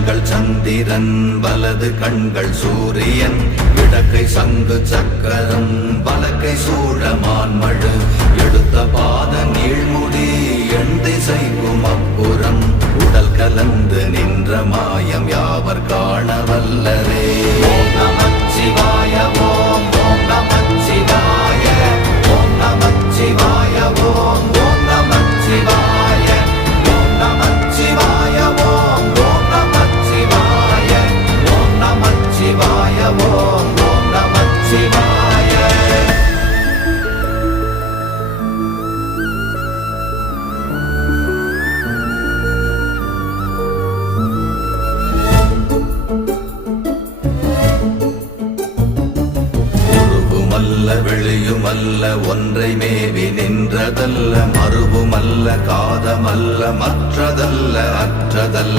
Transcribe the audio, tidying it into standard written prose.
கண்கள் சந்திரன் வலது கண்கள் சூரியன் இடக்கை சங்கு சக்கரம் வலக்கை சூழமான்மழு எடுத்த பாத நீழ்முடி எண் திசைக்கும் அப்புறம் உடல் கலந்து நின்ற மாயம் யாவர் காண வல்லரே. ஓம் நமச்சிவாய ஓம் ஓம் நமச்சிவாய ஓம் நமச்சிவாய ஓம் ஓம் நமச்சிவாய ஓம் நமச்சிவாய ஓம் ஓம் நமச்சிவாய ஓம் நமச்சிவாய ஓம் ஓம் நமச்சிவாய. வெளியுமல்ல ஒன்றை மேவி நின்றதல்ல மறுவுமல்ல காதமல்ல மற்றதல்ல அற்றதல்ல